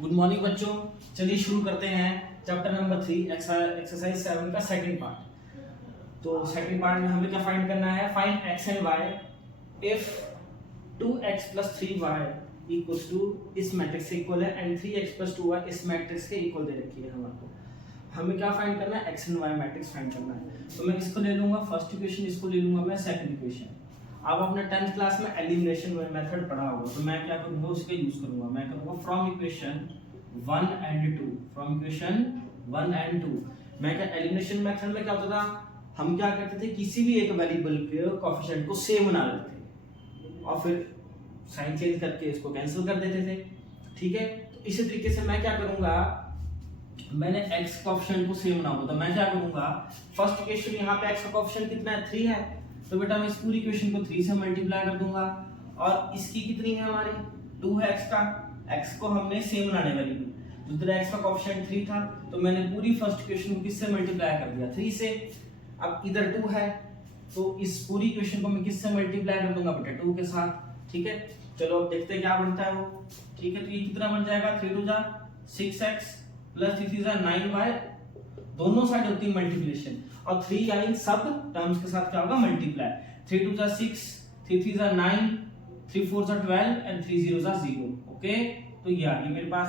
Good morning बच्चों। चलिए शुरू करते हैं चैप्टर नंबर 3 एक्सरसाइज 7 का सेकंड पार्ट। तो सेकंड पार्ट में हमें क्या फाइंड करना है? Find X and Y if 2x + 3y equals to इस मैट्रिक्स से इक्वल है एंड 3x + 2y इस मैट्रिक्स के इक्वल दे रखी है। हमें क्या फाइंड करना है? X and Y matrix find करना है। तो मैं किसको ले लूंगा? First equation. इसको ले लूंगा मैं सेकंड इक्वेशन। अब आपने 10th क्लास में एलिमिनेशन मेथड पढ़ा होगा, तो मैं क्या करूंगा? उसका यूज करूंगा। मैं करूंगा from equation 1 and 2। From equation 1 and 2 मैं क्या एलिमिनेशन मेथड में क्या होता था? हम क्या करते थे? किसी भी एक वेरिएबल के कोएफिशिएंट को सेम बना लेते थे और फिर साइन चेंज करके इसको कैंसिल कर देते थे। ठीक है, तो इसी तरीके से मैं क्या करूंगा? मैंने x कोएफिशिएंट को सेम बनाऊंगा, तो मैं क्या करूंगा? फर्स्ट इक्वेशन यहाँ पे x का कोएफिशिएंट कितना है? 3 है, तो बेटा मैं इस पूरी इक्वेशन को 3 से मल्टीप्लाई कर दूंगा। और इसकी कितनी है? हमारी 2 है x का। x को हमने सेम बनाने वाली थी, तो तेरा x का कोएफिशिएंट 3 था, तो मैंने पूरी फर्स्ट इक्वेशन को किससे मल्टीप्लाई कर दिया? 3 से। अब इधर 2 है, तो इस पूरी इक्वेशन को मैं किससे मल्टीप्लाई कर दूंगा? बेटा 2 के साथ। ठीक है, चलो अब देखते हैं क्या बनता है वो। ठीक है, तो ये कितना बन जाएगा? 3 2 जा 6x प्लस 3 3 जा 9y। दोनों साइड होती है मल्टीप्लिकेशन, और 3 यानी सब टर्म्स के साथ क्या होगा? मल्टीप्लाई। 3 2 जा 6, 3 3 जा 9, 3 4 जा 12 एंड 3 0 जा 0। ओके, तो ये आ गई मेरे पास।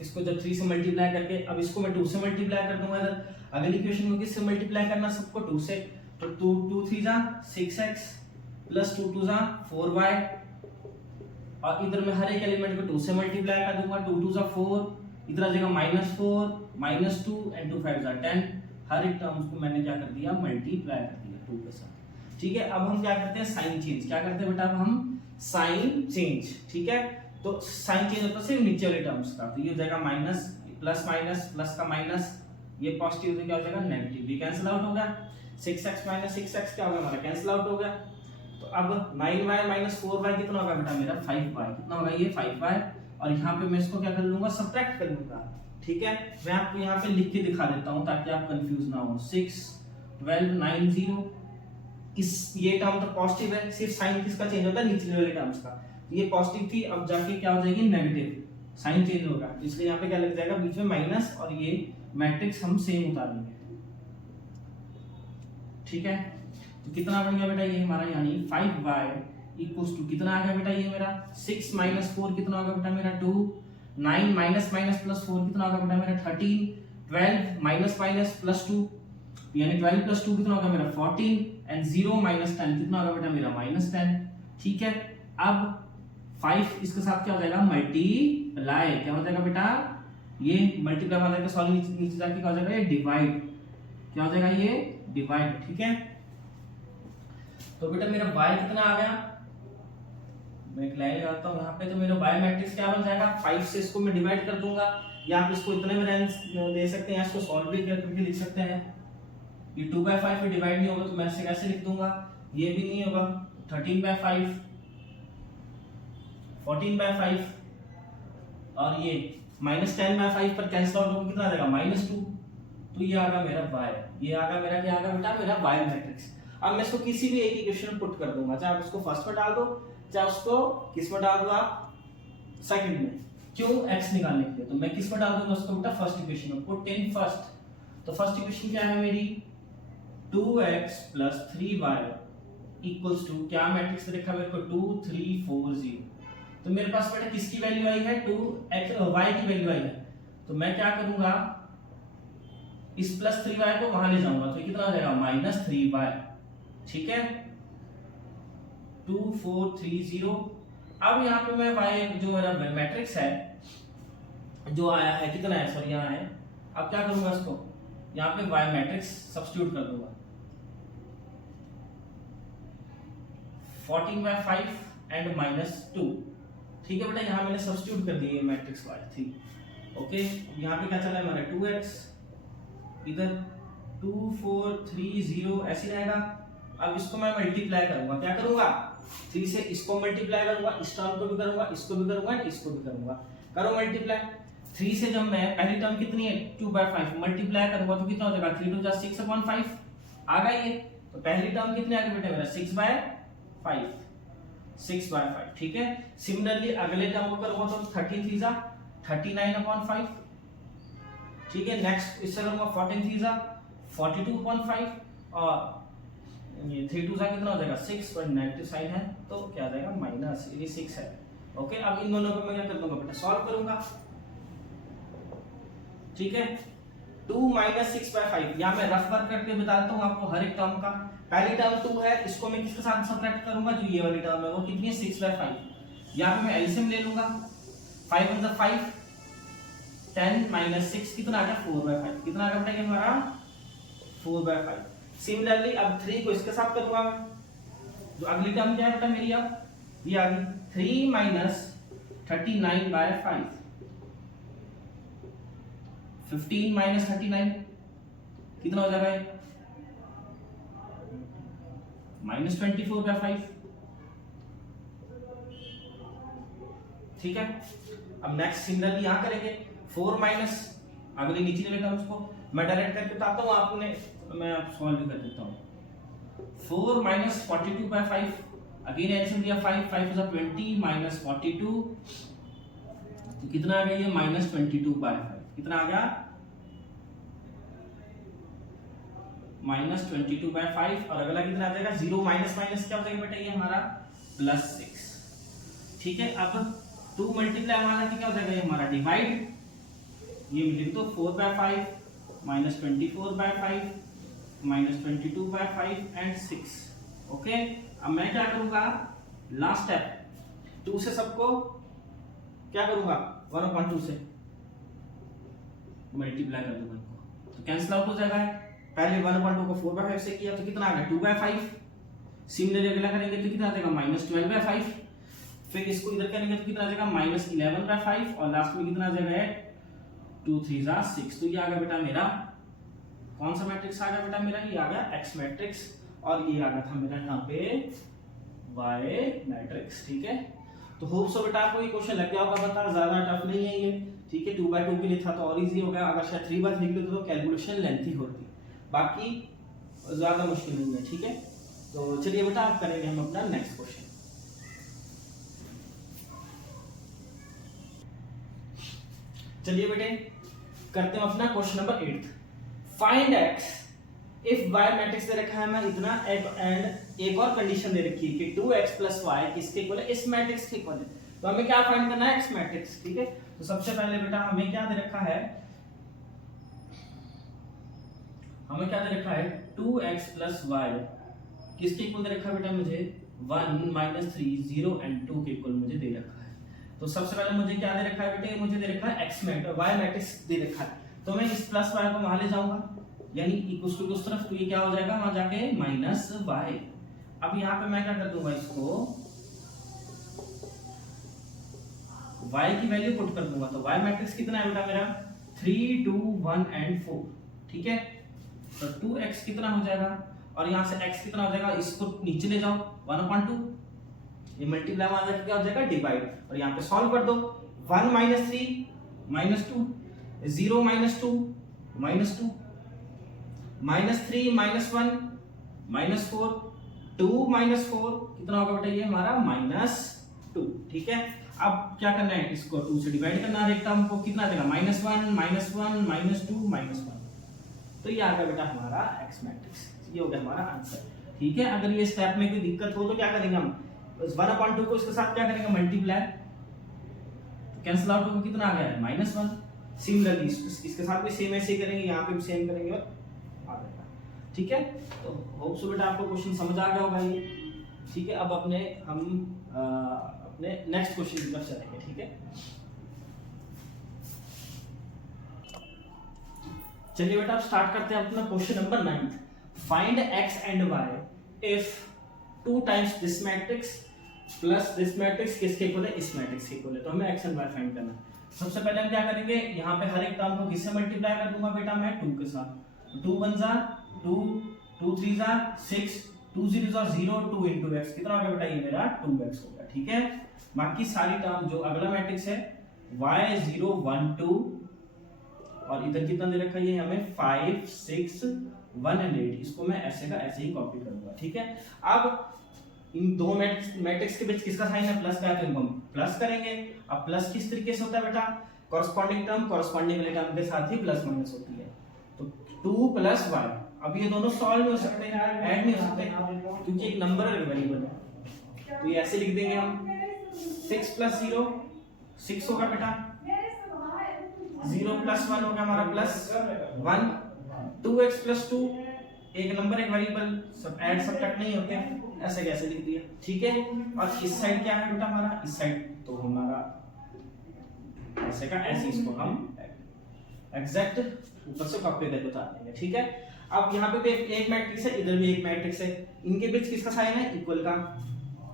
इसको जब 3 से मल्टीप्लाई करके, अब इसको मैं 2 से मल्टीप्लाई कर दूंगा। इधर अगली इक्वेशन को किससे मल्टीप्लाई करना? सबको 2 से। तो 2 2 3 जा 6x प्लस 2 2 जा 4y, और इधर मैं हर एक एलिमेंट को 2 से मल्टीप्लाई कर दूंगा। 2 2 जा 4, इधर आ जाएगा -4 -2 एंड 2 5 जा 10। हर एक टर्म्स को मैंने क्या कर दिया? मल्टीप्लाई कर दिया 2 के साथ। ठीक है, अब हम क्या करते हैं? Sign change. क्या करते हैं बेटा? अब हम साइन चेंज। ठीक है, तो साइन चेंज होता है सिर्फ नीचे वाले टर्म्स का। तो ये हो जाएगा माइनस, प्लस माइनस, प्लस का माइनस, ये पॉजिटिव तो क्या हो जाएगा? नेगेटिव। ये कैंसिल आउट हो गया। 6x - 6x क्या हो गया हमारा? कैंसिल आउट हो गया। तो अब 9y - 4y कितना होगा बेटा मेरा? 5y। कितना होगा ये? 5y। और यहाँ पे मैं इसको क्या कर लूंगा? सब्ट्रैक्ट कर लूंगा। ठीक है, मैं आपको यहाँ पे लिख के दिखा देता हूँ ताकि आप कंफ्यूज ना हो। 6 12 9 0। इस ये टर्म तो पॉजिटिव है, सिर्फ साइन किसका चेंज होता है? निचले वाले टर्म्स का। तो ये पॉजिटिव थी, अब जाके क्या हो जाएगी? नेगेटिव। साइन चेंज होगा, तो इसलिए यहाँ पे क्या लग जाएगा? बीच में माइनस, और ये मैट्रिक्स हम सेम उतारेंगे। ठीक है, तो कितना बन गया बेटा ये हमारा? यानी 5y इक्वल्स टू कितना आ गया बेटा ये मेरा? 6 - 4 कितना होगा बेटा मेरा? 2। 9 - प्लस 4 कितना होगा बेटा मेरा? 13। 12 - प्लस 2 यानी 12 + 2 कितना होगा मेरा? 14 एंड 0 - 10 कितना होगा बेटा मेरा? -10। ठीक है, अब 5 इसके साथ क्या हो जाएगा? मल्टीप्लाई। क्या हो जाएगा बेटा? ये मल्टीप्लाई हो जाएगा, सॉरी नीचे जाके क्या हो जाएगा? ये डिवाइड। क्या हो जाएगा? ये डिवाइड। ठीक है, तो बेटा मेरा y कितना आ गया? मैं एक लाइन लगाता हूं यहाँ पे, तो मेरा y मैट्रिक्स क्या बन जाएगा? 5 से इसको मैं डिवाइड कर दूंगा, या आप इसको इतने में रेंज दे सकते हैं, इसको सॉल्व भी करके लिख सकते हैं। ये 2/5 पे डिवाइड नहीं होगा, तो मैं ऐसे कैसे लिख दूंगा? ये भी नहीं होगा। 13/5, 14/5, और ये -10/5 पर कैंसिल आउट होगा, कितना आ जाएगा? -2। तो ये आ गया मेरा y। ये आ गया मेरा, क्या आ गया बेटा? मेरा y मैट्रिक्स। अब मैं इसको किसी भी एक इक्वेशन में पुट कर दूंगा, चाहे आप इसको फर्स्ट में डाल दो, चाहे उसको किस में डाल दो आप? सेकंड में। क्यों? x निकालने के लिए। तो मैं किस में डाल दूंगा उसको बेटा? फर्स्ट इक्वेशन में। Put in first. तो फर्स्ट इक्वेशन क्या है मेरी? 2x + 3y इक्वल्स टू क्या मैट्रिक्स देखा मेरे को? 2 3 4 0। तो मेरे पास बेटा किसकी वैल्यू आई है? 2y की वैल्यू आई है। तो मैं क्या करूंगा? इस +3y को वहां ले जाऊंगा, तो कितना आ जाएगा? -3y। ठीक है, 2 4 3 0। अब यहाँ पे मैं y जो मेरा मैट्रिक्स है जो आया है, कितना है? सॉरी यहाँ है। अब क्या करूंगा? इसको यहाँ पे y मैट्रिक्स सब्स्टिट्यूट कर दूंगा। 14/5 एंड -2। ठीक है बेटा, यहाँ मैंने सब्स्टिट्यूट कर दिए मैट्रिक्स y 3। ओके, यहाँ पे क्या चला है हमारा? 2x, इधर 2 4 3 0 ऐसे रहेगा। अब इसको मैं मल्टीप्लाई करूंगा। क्या करूंगा? 3 से इसको मल्टीप्लाई करूंगा, इस टर्म को भी करूंगा, इसको भी करूंगा, इसको भी करूंगा। करो मल्टीप्लाई। 3 से जब मैं पहली टर्म कितनी है? 2/5 मल्टीप्लाई करूंगा तो कितना हो जाएगा? 3 2 जा 6/5 आ गया ये। तो पहली टर्म कितनी आ गई बेटा मेरा? 6/5। 6/5, ठीक है। सिमिलरली अगले टर्म को करूंगा तो 13 3 39/5, ठीक है। नेक्स्ट इससे करूंगा 14 3 42/5 और ये 3 2 कितना हो जाएगा 6, पर नेगेटिव साइन है तो क्या आ जाएगा माइनस, ये 6 है। ओके, अब इन दोनों को मैं क्या कर दूंगा बेटा सॉल्व करूंगा, ठीक है। 2 - 6/5 यहाँ मैं रफ वर्क करके बता देता हूँ आपको हर एक टर्म का। पहली टर्म 2 है, इसको मैं किसके साथ सब्ट्रैक्ट करूंगा, जो ये वाली टर्म है वो कितनी है 6/5। यहाँ पे मैं एलसीएम ले लूंगा, 5 × 5 10 - 6 कितना आ गया 4/5, कितना आ गया बेटा ये हमारा 4/5। सिमिलरली अब 3 को इसके साथ करूंगा मैं, जो अगली टर्म क्या है बेटा मेरी, अब ये आ गई 3 - 39/5, 15 - 39 कितना हो जाएगा ये -24/5, ठीक है। अब नेक्स्ट सिमिलरली यहां करेंगे 4 माइनस अगले नीचे वाले टर्म्स को मैं डायरेक्ट करके बताता हूं आपने, मैं आप सॉल्व भी कर देता हूं। 4 - 42/5, अगेन एलसीएम दिया 5 5 is 20 - 42 तो कितना आ गया ये -22/5, कितना आ गया -22/5 और अगला कितना आ जाएगा 0 माइनस माइनस क्या हो जाएगा बेटा ये हमारा +6, ठीक है। अब 2 मल्टीप्लाई हमारा क्या हो जाएगा ये हमारा डिवाइड, ये लिख दो 4/5 -24/5 -22/5 एंड 6, ओके। अब मैं क्या करूंगा लास्ट स्टेप 2 से सबको क्या करूंगा 1/2 से मल्टीप्लाई कर दूंगा इनको, तो कैंसिल आउट हो जाएगा। पहले 1/2 को 4/5 से किया तो कितना आ गया 2/5, सिमिलरली अगला करेंगे तो कितना आ जाएगा -12/5, फिर इसको इधर करेंगे तो कितना आ जाएगा -11/5 और लास्ट में कितना आ जाएगा 2 3 6, तो ये आ गया बेटा मेरा कौन सा मैट्रिक्स आ गया बेटा मेरा, ये आ गया एक्स मैट्रिक्स और ये आ गया था मेरा यहाँ पे वाई मैट्रिक्स, ठीक है। तो होप सो बेटा आपको ये क्वेश्चन लग गया होगा, बता ज्यादा टफ नहीं है ये, ठीक है। 2/2 के लिए था तो और इजी हो गया, अगर शायद 3/3 के लिए तो कैलकुलेशन लेंथी होती, बाकी ज्यादा मुश्किल नहीं है, ठीक है। तो चलिए बेटा आप करेंगे हम अपना नेक्स्ट क्वेश्चन। चलिए बेटे करते हैं अपना question number 8। Find x if y matrix दे रखा है मैं इतना एंड एक और कंडीशन दे रखी है कि 2x + y किसके इक्वल है, इस मैट्रिक्स के इक्वल है। तो हमें क्या फाइंड करना है x मैट्रिक्स, ठीक है। तो सबसे पहले बेटा हमें क्या दे रखा है, हमें क्या दे रखा है 2x + y किसके इक्वल दे रखा है बेटा मुझे 1 - 3 0 एंड 2 के इक्वल मुझे दे रखा है। तो सबसे पहले मुझे क्या दे रखा है बेटे, मुझे दे रखा है x मैट्रिक्स y मैट्रिक्स दे रखा है, तो मैं इस प्लस y को वहां ले जाऊंगा यानी इक्वल्स टू उस तरफ, तो ये क्या हो जाएगा वहां जाके -y। अब यहाँ पे मैं क्या कर दूंगा इसको y की वैल्यू पुट कर दूंगा, तो y मैट्रिक्स कितना है बेटा मेरा 3 2 1 एंड 4, ठीक है। तो 2x कितना हो जाएगा और यहाँ से x कितना हो जाएगा, इसको नीचे ले जाओ 1/2, ये मल्टीप्लाई में आ जाएगा क्या हो जाएगा डिवाइड, और यहाँ पे सॉल्व कर दो 1 - 3 -2 0 - 2 -2 -3 - 1 -4 2 - 4 कितना होगा बेटा ये हमारा -2, ठीक है। अब क्या करना है इसको 2 से डिवाइड करना है, हर एक टर्म को कितना देगा -1 -1 -2 -1, तो ये आ गया बेटा हमारा x मैट्रिक्स, ये हो गया हमारा आंसर, ठीक है। अगर ये स्टेप में कोई दिक्कत हो तो क्या करेंगे हम 1/2 को इसके साथ क्या करेंगे मल्टीप्लाई, तो कैंसिल आउट होकर कितना आ गया है -1। सिमिलरली इसके साथ भी सेम ऐसे ही करेंगे, यहाँ पे भी सेम करेंगे और आ जाएगा, ठीक है। तो होप सो बेटा आपको क्वेश्चन समझ आ गया होगा ये, ठीक है। अब हम अपने नेक्स्ट क्वेश्चन की तरफ चलेंगे, ठीक है। चलिए बेटा अब स्टार्ट करते हैं अपना question number 9। Find x and y if 2 times this matrix plus this matrix किसके इक्वल है, इस मैट्रिक्स के इक्वल है। तो हमें x एंड y फाइंड करना है। सबसे पहले हम क्या करेंगे, यहाँ पे हर एक टर्म को किससे मल्टीप्लाई कर दूंगा बेटा मैं 2 के साथ, 2 1 2 2 3 6 2 0 0 2 into x कितना हो गया बेटा ये मेरा 2x हो गया, ठीक है। बाकी सारी टर्म जो अगला मैट्रिक्स है y 0 1 2 और इधर कितना दे रखा है हमें 5 6 1 एंड 8, इसको मैं ऐसे का ऐसे ही कॉपी करूंगा, ठीक है। अब इन दो मैट्रिक्स के बीच किसका साइन है, प्लस का है, तो इनको हम प्लस करेंगे। अब प्लस किस तरीके से होता है बेटा, कॉरस्पॉन्डिंग टर्म कॉरस्पॉन्डिंग वाले टर्म के साथ ही प्लस माइनस होती है। तो 2 + y, अब ये दोनों सॉल्व नहीं हो सकते, ऐड नहीं हो सकते क्योंकि एक नंबर वेरिएबल है। तो ये ऐसे लिख देंगे हम 6 + 0 6 होगा बेटा, 0 + 1 होगा हमारा +1, 2x + 2 एक नंबर एक वेरिएबल, सब ऐड सब्ट्रैक्ट नहीं होते, ऐसे कैसे लिख दिया, ठीक है। और इस साइड क्या है बेटा हमारा, इस साइड तो हमारा ऐसे का ऐसे, इसको हम एग्जैक्ट ऊपर से कॉपी करके बता देंगे, ठीक है। अब यहाँ पे भी एक मैट्रिक्स है, इधर भी एक मैट्रिक्स है, इनके बीच किसका साइन है, इक्वल का।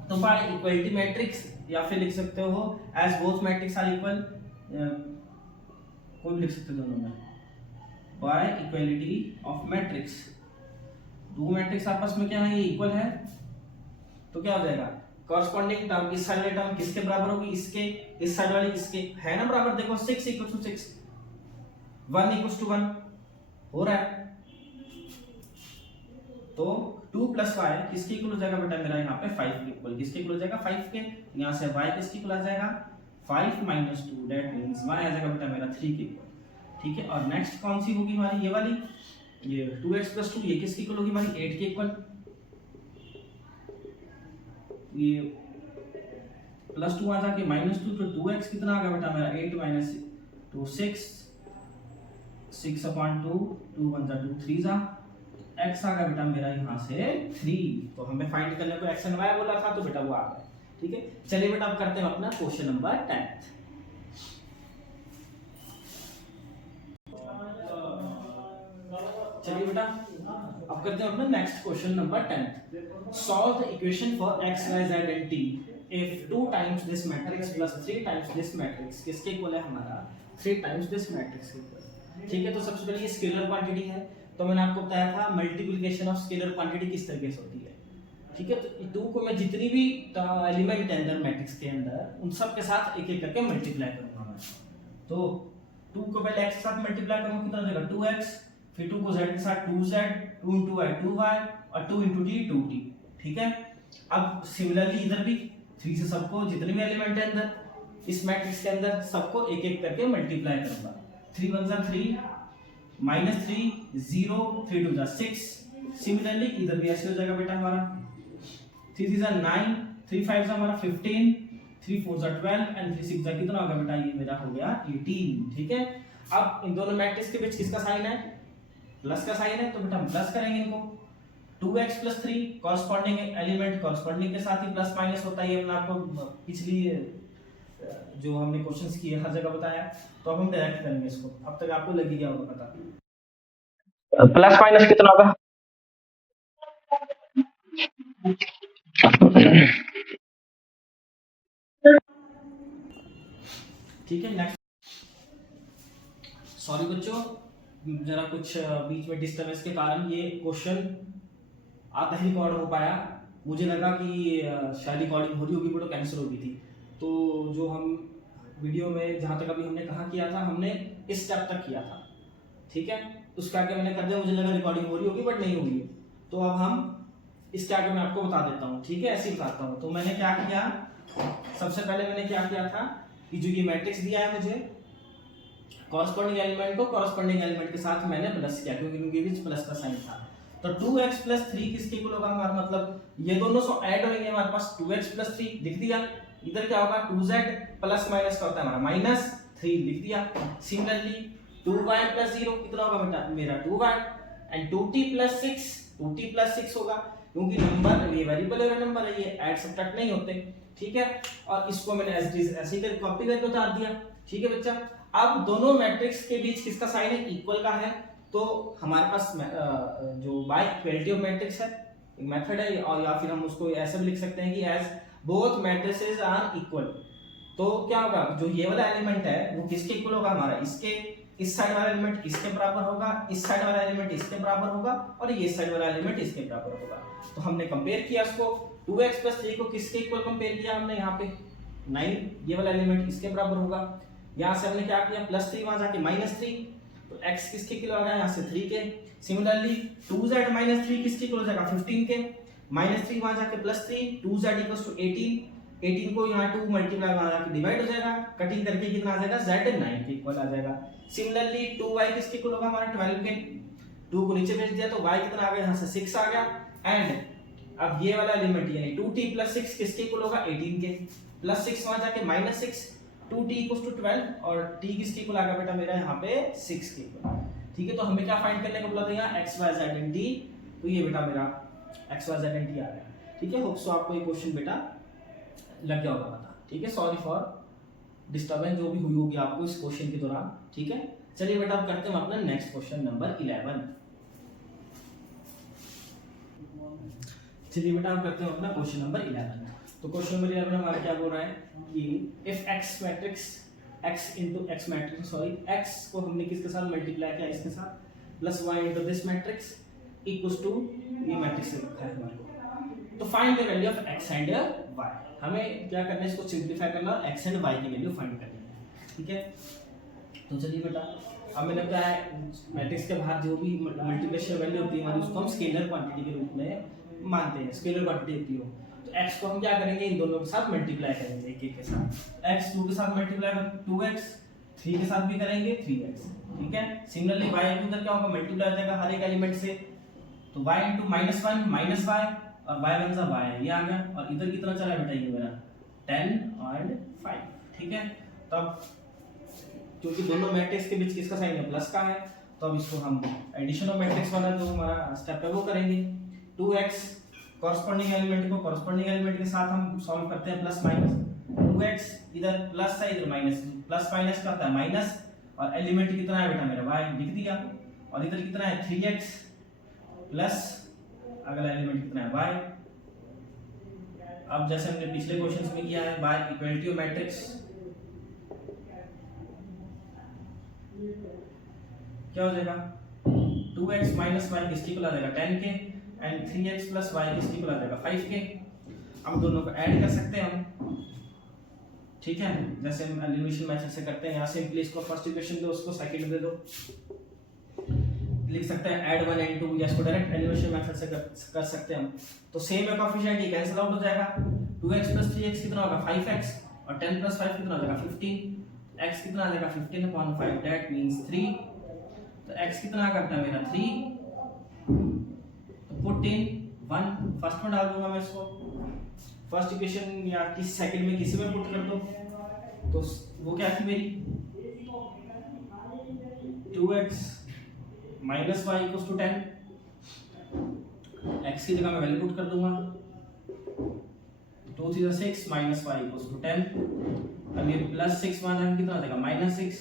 तो बाय इक्वलिटी मैट्रिक्स, या फिर लिख सकते हो as both matrix are equal, कोई भी लिख सकते हो दोनों में, बाय इक्वलिटी ऑफ मैट्रिक्स, दो मैट्रिक्स आपस में क्या है, ये इक्वल है, तो क्या हो जाएगा, कॉरस्पॉन्डिंग टर्म इस साइड वाली टर्म किसके बराबर होगी, इसके, इस साइड वाली इसके, है ना बराबर, देखो 6 = 6, 1 = 1 हो रहा है। तो 2 + y किसके इक्वल हो जाएगा बेटा मेरा, यहाँ पे 5 के इक्वल, किसके इक्वल हो जाएगा, 5 के। यहाँ से y किसके इक्वल आ जाएगा, 5 - 2, दैट मींस y आ जाएगा बेटा मेरा 3 के इक्वल, ठीक है। और नेक्स्ट कौन सी होगी हमारी, ये वाली, ये 2x + 2, ये किसके इक्वल होगी हमारी, 8 के इक्वल। ये +2 आ जाके -2, तो 2x कितना आ गया बेटा मेरा, 8 - 2 6, 6/2, 2 × 1 = 2, 3 x आ गया बेटा मेरा यहाँ से 3। तो हमें फाइंड करने को x and y बोला था, तो बेटा वो आ गया, ठीक है। चलिए बेटा अब करते हैं अपना क्वेश्चन नंबर 10। चलिए बेटा अब करते हैं अपना next question number 10। Solve the equation for x y z and t if 2 times this matrix plus 3 times this matrix किसके इक्वल है हमारा, 3 times this matrix के इक्वल, ठीक है। तो सबसे पहले ये स्केलर क्वांटिटी है, तो मैंने आपको बताया था मल्टीप्लिकेशन ऑफ स्केलर क्वांटिटी किस तरीके से होती है, ठीक है। तो 2 को मैं जितनी भी एलिमेंट है अंदर मैट्रिक्स के अंदर, उन सब के साथ एक एक करके मल्टीप्लाई करूंगा मैं। तो 2 को पहले x के साथ मल्टीप्लाई करूंगा, कितना हो जाएगा 2x, फिर 2 को z के साथ 2z, 2 × y 2y और 2 × t 2t, ठीक है। अब सिमिलरली इधर भी 3 से सबको जितने भी एलिमेंट है अंदर इस मैट्रिक्स के अंदर सबको एक एक करके मल्टीप्लाई करूंगा। 3 × 1 = 3, -3 0, 3 × 2 = 6। सिमिलरली इधर भी ऐसे हो जाएगा बेटा हमारा 3 × 3 = 9, 3 × 5 = हमारा 15, 3 × 4 = 12 एंड 3 × 6 = कितना होगा बेटा, ये मेरा हो गया 18, ठीक है। अब इन दोनों मैट्रिक्स के बीच किसका साइन है, प्लस का साइन है, तो बेटा हम प्लस करेंगे इनको। 2x + 3 कॉरस्पॉन्डिंग एलिमेंट कॉरस्पॉन्डिंग के साथ ही प्लस माइनस होता है, ये मैंने आपको पिछली जो हमने क्वेश्चंस किए हर जगह बताया। तो अब हम डायरेक्ट करेंगे इसको, अब तक आपको लग ही गया होगा पता, प्लस माइनस कितना होगा, ठीक है। नेक्स्ट, सॉरी बच्चों जरा कुछ बीच में डिस्टर्बेंस के कारण ये क्वेश्चन आधा ही रिकॉर्ड हो पाया, मुझे लगा कि शायद रिकॉर्डिंग हो रही होगी बट कैंसिल हो गई थी। तो जो हम वीडियो में जहाँ तक अभी हमने कहा किया था, हमने इस स्टेप तक किया था, ठीक है। उसके आगे मैंने कर दिया, मुझे लगा रिकॉर्डिंग हो रही होगी बट नहीं हुई है। तो अब हम इसके आगे मैं आपको बता देता हूँ, ठीक है, ऐसे ही बताता हूँ। तो मैंने क्या किया, सबसे पहले मैंने क्या किया था कि जो ये मैट्रिक्स दिया है मुझे, कॉरस्पॉन्डिंग एलिमेंट को कॉरस्पॉन्डिंग एलिमेंट के साथ मैंने प्लस किया क्योंकि उनके बीच प्लस का साइन था। तो 2x + 3 किसके इक्वल होगा हमारा, मतलब ये दोनों सो ऐड होंगे हमारे पास, 2x + 3 लिख दिया। इधर क्या होगा 2z प्लस माइनस का होता है हमारा -3 लिख दिया। सिमिलरली 2y + 0 कितना होगा बेटा मेरा 2y एंड 2t + 6 2t + 6 होगा क्योंकि नंबर ये वेरिएबल है, नंबर है, ये ऐड सब्ट्रैक्ट नहीं होते, ठीक है। और इसको मैंने एज इट इज ऐसे ही कॉपी करके उतार दिया, ठीक है बच्चा। अब दोनों मैट्रिक्स के बीच किसका साइन है, इक्वल का है। तो हमारे पास जो बाय इक्वलिटी ऑफ मैट्रिक्स है एक मेथड है, और या फिर हम उसको ऐसे भी लिख सकते हैं कि as both matrices are equal. तो क्या होगा, जो ये वाला एलिमेंट है वो किसके इक्वल होगा हमारा, इसके, इस साइड वाला एलिमेंट इसके बराबर होगा, इस साइड वाला एलिमेंट इसके बराबर होगा और ये साइड वाला एलिमेंट इसके बराबर होगा। तो हमने कंपेयर किया इसको, 2x + 3 को किसके इक्वल कंपेयर किया हमने, यहाँ पे 9 ये वाला एलिमेंट इसके बराबर होगा। यहाँ से हमने क्या किया +3 वहां जाके -3, तो x किसके इक्वल आ गया यहाँ से 3 के। सिमिलरली 2z - 3 किसके इक्वल हो जाएगा 15 के। -3 वहां जाके +3, 2z इक्वल्स टू 18, 18 को यहाँ 2 मल्टीप्लाई वहां जाके डिवाइड हो जाएगा, कटिंग करके कितना आ जाएगा z 9 के इक्वल आ जाएगा। सिमिलरली 2y किसके इक्वल होगा हमारा 12 के, 2 को नीचे भेज दिया तो y कितना आ गया, यहाँ से 6 आ गया। एंड अब ये वाला एलिमेंट यानी 2t + 6 किसके इक्वल होगा 18 के, +6 वहां जाके -6, 2t इक्वल्स टू 12 और t किसके इक्वल आ गया बेटा मेरा यहाँ पे 6 के इक्वल। ठीक है, तो हमें क्या फाइंड करने को बोला था यहाँ x y z and t, तो ये बेटा मेरा x y z and t आ गया। ठीक है, होप सो आपको ये क्वेश्चन बेटा लग गया होगा पता। ठीक है, सॉरी फॉर डिस्टर्बेंस जो भी हुई होगी आपको इस क्वेश्चन के दौरान। ठीक है, चलिए बेटा अब करते हैं अपना नेक्स्ट क्वेश्चन नंबर 11। चलिए बेटा हम करते हैं अपना क्वेश्चन नंबर 11। तो क्वेश्चन नंबर 11 हमारा क्या बोल रहा है कि if x matrix x into x matrix sorry x को हमने किसके साथ मल्टीप्लाई किया इसके साथ plus y into this matrix equals to ये मैट्रिक्स लिखा है हमारे को। तो find the value of x and y, हमें क्या करना है इसको सिंपलीफाई करना और x एंड y की वैल्यू फाइंड करनी है। ठीक है, तो चलिए बेटा अब मैंने क्या है मैट्रिक्स के बाहर जो भी मल्टीप्लिकेशन वैल्यू होती है हमारी उसको हम स्केलर क्वांटिटी के रूप में मानते हैं, स्केलर क्वांटिटी होती हो। तो x को हम क्या करेंगे इन दोनों के साथ मल्टीप्लाई करेंगे, एक एक के साथ। x 2 के साथ मल्टीप्लाई कर 2x, 3 के साथ भी करेंगे 3x। ठीक है, सिमिलरली y इधर क्या होगा मल्टीप्लाई हो जाएगा हर एक एलिमेंट से, तो y * -1 माइनस y और y बन जाएगा y, ये आ गया। और इधर कितना चला बेटा ये मेरा 10 और 5। ठीक है, तब क्योंकि दोनों मैट्रिक्स के बीच किसका साइन है प्लस का है, तो अब इसको हम एडिशन ऑफ मैट्रिक्स वाला जो हमारा स्टेप है वो करेंगे। 2x कॉरस्पॉन्डिंग एलिमेंट को कॉरस्पॉन्डिंग एलिमेंट के साथ हम सॉल्व करते हैं प्लस माइनस, 2x इधर प्लस है इधर माइनस, प्लस माइनस का होता है माइनस, और एलिमेंट कितना है बेटा मेरा y लिख दिया, और इधर कितना है 3x प्लस अगला एलिमेंट कितना है y। अब जैसे हमने पिछले क्वेश्चंस में किया है y इक्वलिटी ऑफ मैट्रिक्स क्या हो जाएगा 2x माइनस y किसके इक्वल आ जाएगा 10 के, एंड 3x प्लस y किसके इक्वल आ जाएगा 5 के। अब दोनों को ऐड कर सकते हैं हम। ठीक है, जैसे हम एलिमिनेशन मेथड से करते हैं, यहाँ सिंपली इसको फर्स्ट इक्वेशन दो उसको सेकंड दे दो, लिख सकते हैं ऐड 1 and 2, या इसको डायरेक्ट एलिमिनेशन मेथड से कर सकते हैं हम। तो सेम है कोएफिशिएंट, ये कैंसिल आउट हो जाएगा, 2x प्लस 3x कितना होगा 5x, और 10 प्लस 5 कितना हो जाएगा 15, x कितना आ जाएगा 15/5, दैट मींस 3। तो x कितना आ करता है मेरा 3, तो पुट इन 1 फर्स्ट में डाल दूंगा मैं इसको, फर्स्ट इक्वेशन या किसी सेकंड में किसी में पुट कर दो, तो वो क्या थी मेरी 2x minus y equals to 10, x की जगह मैं वैल्यू पुट कर दूंगा 2 3 6 माइनस y इक्वल्स टू 10। अब ये प्लस 6 माना कितना आ जाएगा -6,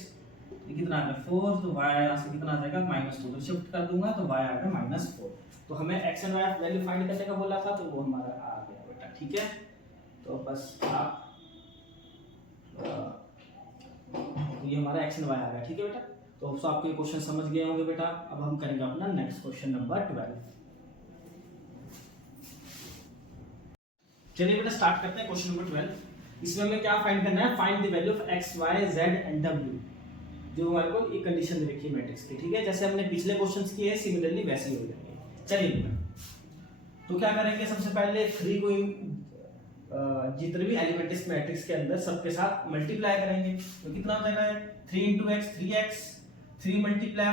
ये कितना आ गया 4, तो y यहाँ से कितना आ जाएगा -2, तो शिफ्ट कर दूंगा तो y आ गया -4। तो हमें x and y value find करने का बोला था, तो वो हमारा आ गया बेटा। ठीक है, तो बस आप ये हमारा x एंड y आ गया। ठीक है बेटा, तो आपको ये क्वेश्चन समझ गए होंगे बेटा। अब हम करेंगे अपना नेक्स्ट क्वेश्चन नंबर 12। चलिए बेटा स्टार्ट करते हैं क्वेश्चन नंबर 12। इसमें हमें क्या फाइंड करना है, find the value of x y z and w, जो हमारे को एक कंडीशन दे रखी है मैट्रिक्स की। ठीक है, जैसे हमने पिछले क्वेश्चंस किए हैं सिमिलरली वैसे ही हो जाएंगे। चलिए बेटा, तो क्या करेंगे, सबसे पहले 3 को जितने भी एलिमेंट इस मैट्रिक्स के अंदर सबके साथ मल्टीप्लाई करेंगे, तो कितना हो जाएगा 3 * x 3x, 3 ×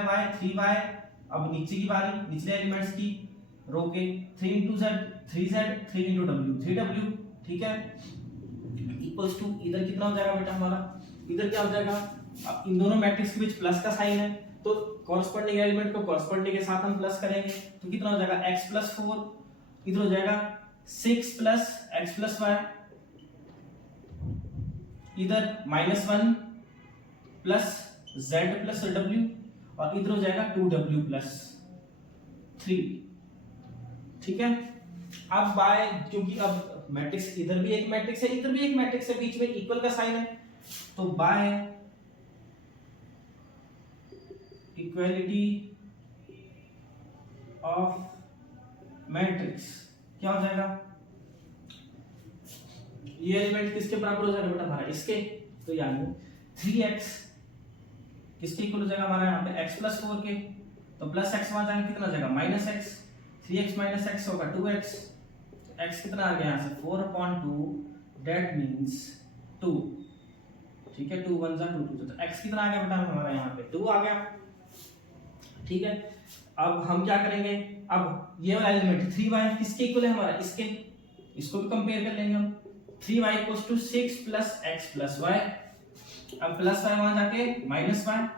y 3y। अब नीचे की बारी निचले एलिमेंट्स की रो के 3 × z 3z, 3 × w 3w। ठीक है, इक्वल्स टू इधर कितना हो जाएगा बेटा हमारा, इधर क्या हो जाएगा, अब इन दोनों मैट्रिक्स के बीच प्लस का साइन है, तो कॉरस्पॉन्डिंग एलिमेंट को कॉरस्पॉन्डिंग के साथ हम प्लस करेंगे, तो कितना हो जाएगा x + 4, इधर हो जाएगा 6 + x + y, इधर -1 प्लस z प्लस w, और इधर हो जाएगा 2w + 3। ठीक है, अब बाय क्योंकि अब मैट्रिक्स इधर भी एक मैट्रिक्स है इधर भी एक मैट्रिक्स है, बीच में इक्वल का साइन है, तो बाय इक्वालिटी ऑफ मैट्रिक्स क्या हो जाएगा, ये एलिमेंट किसके बराबर हो जाएगा बेटा हमारा इसके, तो यानी 3x किसके इक्वल हो जाएगा हमारा यहाँ पे x + 4 के, तो प्लस x वहां जाएगा कितना हो जाएगा -x, 3x - x होगा 2x, x कितना आ गया यहाँ से 4/2, दैट मींस 2। ठीक है, 2 1 2 2, तो x कितना आ गया बेटा हमारा यहाँ पे 2 आ गया। ठीक है, अब हम क्या करेंगे, अब ये वाला एलिमेंट 3y किसके इक्वल है हमारा, इसके, इसको भी कंपेयर कर लेंगे हम। 3y = 6 + x + y। अब प्लस y वहां जाके -y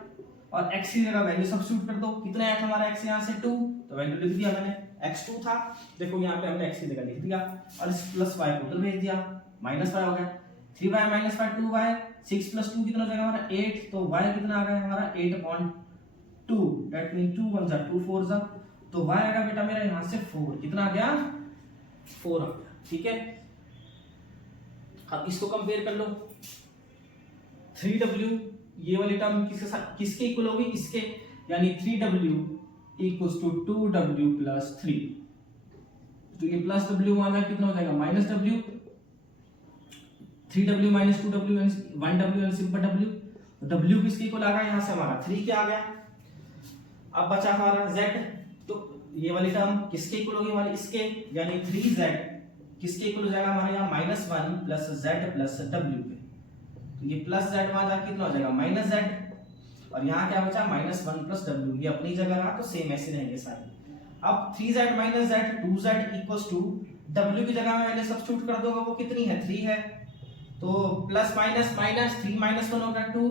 और x की जगह वैल्यू सब्स्टिट्यूट कर दो। कितना आया हमारा x यहाँ से 2, तो वैल्यू लिख दिया मैंने, x 2 था, देखो यहाँ पे हमने x की जगह लिख दिया और इस प्लस y को उधर भेज दिया, -y हो गया। 3y - y 2y, 6 + 2 कितना हो जाएगा हमारा 8, तो y कितना आ गया हमारा 8/2, दैट मीन 2 1 2 4 जा, तो y आएगा बेटा मेरा यहाँ से 4, कितना आ गया 4 आ गया। ठीक है, अब इसको कंपेयर कर लो, 3w ये वाली टर्म किसके इक्वल होगी, इसके, यानी 3w = 2w + 3, तो ये प्लस w वहां जाके कितना हो जाएगा -w, 3w - 2w 1w LCM पर w, w किसके इक्वल आ गया यहाँ से हमारा 3 के आ गया। अब बचा हमारा z, तो ये वाली टर्म किसके इक्वल होगी हमारी, इसके, यानी 3z किसके इक्वल हो जाएगा हमारे यहाँ -1 + z + w के, तो ये प्लस z वहां जाके कितना हो जाएगा -z, और यहाँ क्या बचा -1 + w, ये अपनी जगह रहा तो सेम ऐसे रहेंगे सारे। अब 3z - z 2z = w की जगह में मैंने सब्स्टिट्यूट कर दोगे, वो कितनी है 3 है, तो प्लस माइनस माइनस 3 - 1 होगा 2,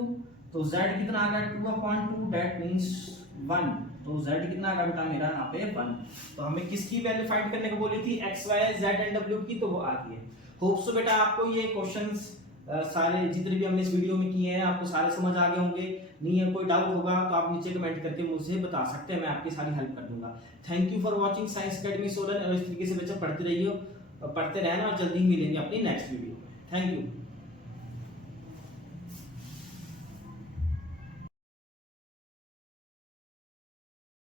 तो z कितना आ गया 2/2, दैट मींस 1, तो z कितना आ गया बेटा मेरा यहाँ पे 1। तो हमें किसकी वैल्यू फाइंड करने को बोली थी, x y z and w की, तो वो आ गई है। होप सो बेटा आपको ये क्वेश्चंस सारे जितने भी हमने इस वीडियो में किए हैं आपको सारे समझ आ गए होंगे। नहीं है कोई डाउट होगा तो आप नीचे कमेंट करके मुझे बता सकते हैं, मैं आपकी सारी हेल्प कर दूंगा। Thank you for watching science academy Solan, और इस तरीके से बच्चे पढ़ते रहिए, पढ़ते रहना, और जल्दी ही मिलेंगे अपनी नेक्स्ट वीडियो में। Thank you.